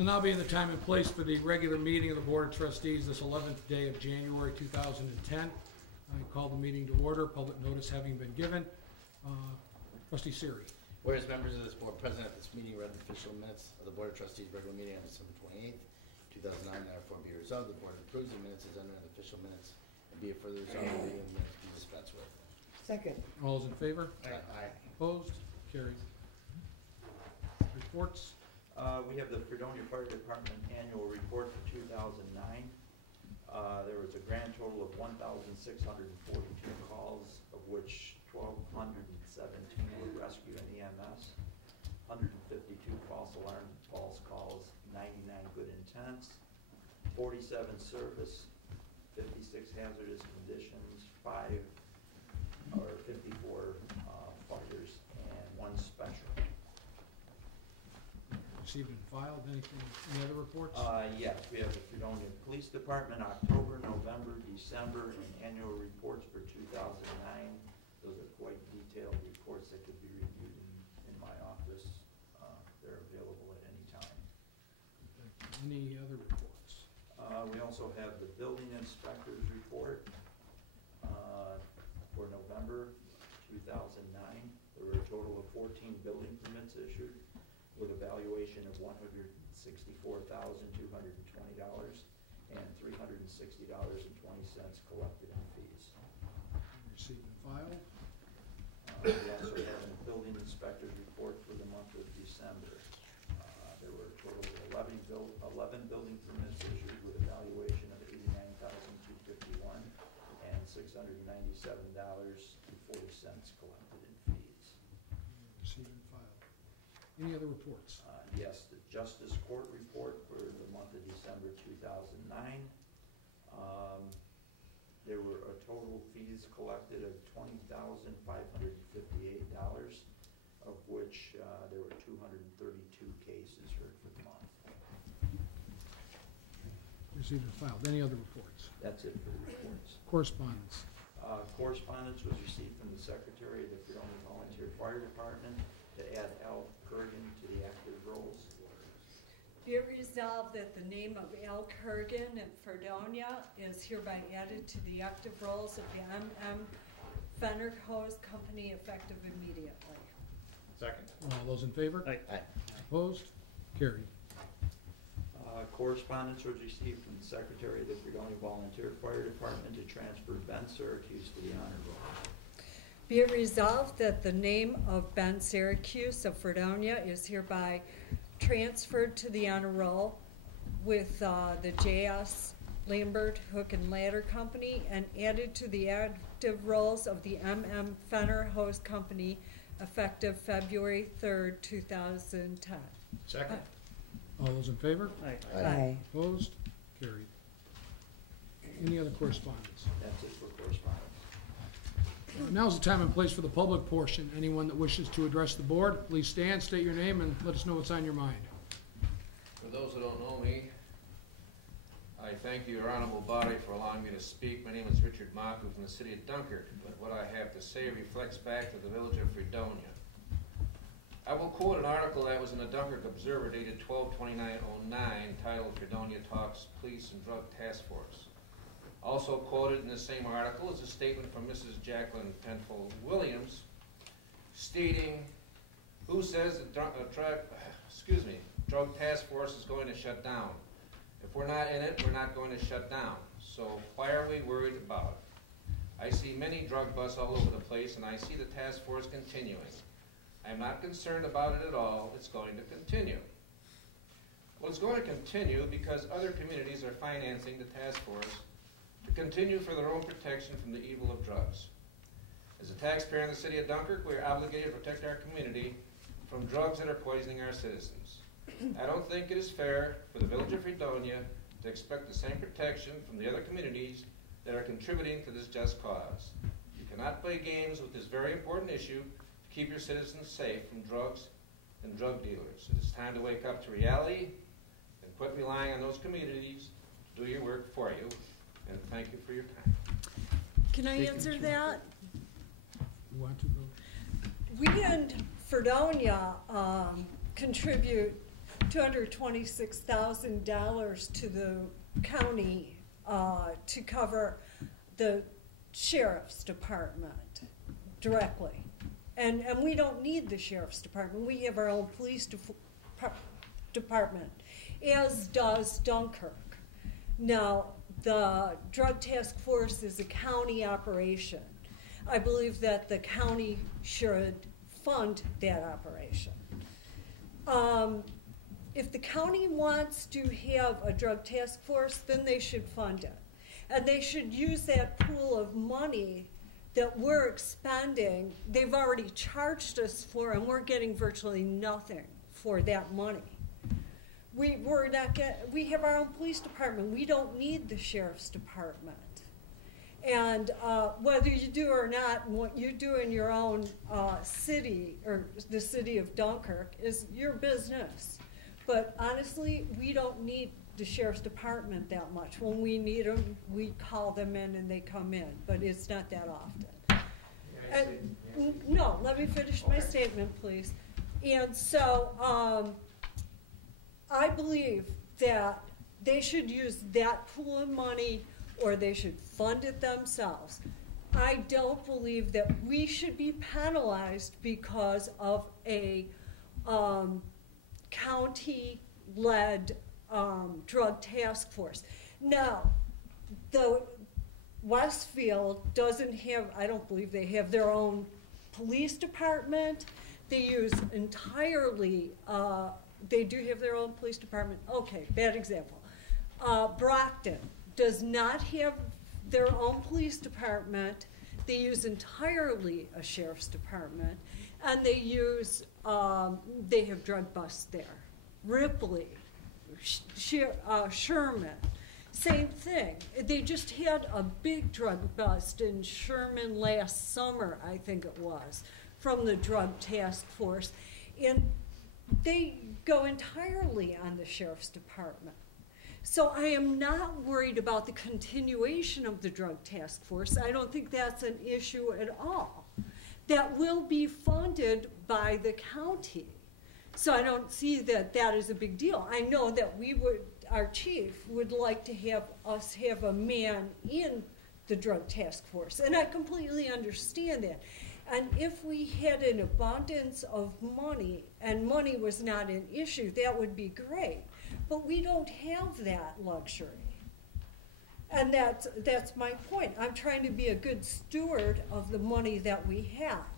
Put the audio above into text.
Will now be in the time and place for the regular meeting of the Board of Trustees this 11th day of January 2010. I call the meeting to order, public notice having been given. Trustee Siri. Whereas members of this board present at this meeting read the official minutes of the Board of Trustees regular meeting on December 28th, 2009, therefore be resolved. The board approves the minutes as entered in the official minutes and be it further resolved the reading of the minutes be dispensed with. Second. All those in favor? Aye. Opposed? Carried. Reports. We have the Fredonia Fire Department annual report for 2009. There was a grand total of 1,642 calls, of which 1,217 were rescue and EMS, 152 false alarm false calls, 99 good intents, 47 service, 56 hazardous conditions, 54 fires, and 1 special. Received and filed. Anything? Any other reports? Yes, we have the Fredonia Police Department, October, November, December, and annual reports for 2009. Those are quite detailed reports that could be reviewed in my office. They're available at any time. Any other reports? We also have the building inspector's report for November 2009. There were a total of 14 building permits issued, with a valuation of $164,220 and $360.20 collected in fees. Received and filed. We also have a building inspector's report for the month of December. There were a total of 11 building permits issued with a valuation of $89,251 and $697.40 collected in fees. Received and filed. Any other reports? Yes, the Justice Court report for the month of December 2009. There were a total fees collected of $20,558, of which there were 232 cases heard for the month. Received and filed. Any other reports? That's it for the reports. Correspondence. Correspondence was received from the Secretary of the Fredonia Volunteer Fire Department to add Al Kurgan to the active roles. Be it resolved that the name of Al Kurgan in Fredonia is hereby added to the active roles of the M.M. Fenner Hose Company effective immediately. Second. All those in favor? Aye. Opposed? Carried. Correspondence was received from the Secretary of the Fredonia Volunteer Fire Department to transfer Ben Syracuse to the honor roll. Be it resolved that the name of Ben Syracuse of Fredonia is hereby transferred to the honor roll with the J.S. Lambert Hook and Ladder Company and added to the active roles of the M.M. Fenner Hose Company effective February 3rd, 2010. Second. All those in favor? Aye. Opposed? Carried. Any other correspondence? That's it for correspondence. Now's the time and place for the public portion. Anyone that wishes to address the board, please stand, state your name, and let us know what's on your mind. For those who don't know me, I thank your honorable body for allowing me to speak. My name is Richard Maku from the city of Dunkirk, but what I have to say reflects back to the village of Fredonia. I will quote an article that was in the Dunkirk Observer dated 12/29/09 titled Fredonia Talks Police and Drug Task Force. Also quoted in the same article is a statement from Mrs. Jacqueline Penfold Williams stating, who says the drug task force is going to shut down? If we're not in it, we're not going to shut down. So why are we worried about it? I see many drug busts all over the place, and I see the task force continuing. I'm not concerned about it at all. It's going to continue. Well, it's going to continue because other communities are financing the task force to continue for their own protection from the evil of drugs. As a taxpayer in the city of Dunkirk, we are obligated to protect our community from drugs that are poisoning our citizens. I don't think it is fair for the village of Fredonia to expect the same protection from the other communities that are contributing to this just cause. You cannot play games with this very important issue to keep your citizens safe from drugs and drug dealers. It is time to wake up to reality and quit relying on those communities to do your work for you. And thank you for your time. Can I answer that? You want to go? We in Fredonia contribute $226,000 to the county to cover the sheriff's department directly. And we don't need the sheriff's department. We have our own police department, as does Dunkirk. Now, the drug task force is a county operation. I believe that the county should fund that operation. If the county wants to have a drug task force, then they should fund it. And they should use that pool of money that we're expending. They've already charged us for, and we're getting virtually nothing for that money. We have our own police department. We don't need the sheriff's department. And whether you do or not, what you do in your own city, or the city of Dunkirk, is your business. But honestly, we don't need the sheriff's department that much. When we need them, we call them in and they come in, but it's not that often. No, let me finish my statement, please. And so I believe that they should use that pool of money, or they should fund it themselves. I don't believe that we should be penalized because of a county-led drug task force. Now, the Westfield doesn't have, I don't believe they have their own police department. They use entirely, they do have their own police department. Okay, bad example. Brockton does not have their own police department. They use entirely a sheriff's department, and they use, they have drug busts there. Ripley, Sherman, same thing. They just had a big drug bust in Sherman last summer, I think it was, from the drug task force. And they go entirely on the sheriff's department. So I am not worried about the continuation of the drug task force. I don't think that's an issue at all. That will be funded by the county. So I don't see that that is a big deal. I know that our chief would like to have us have a man in the drug task force, and I completely understand that. And if we had an abundance of money, and money was not an issue, that would be great. But we don't have that luxury. And that's my point. I'm trying to be a good steward of the money that we have.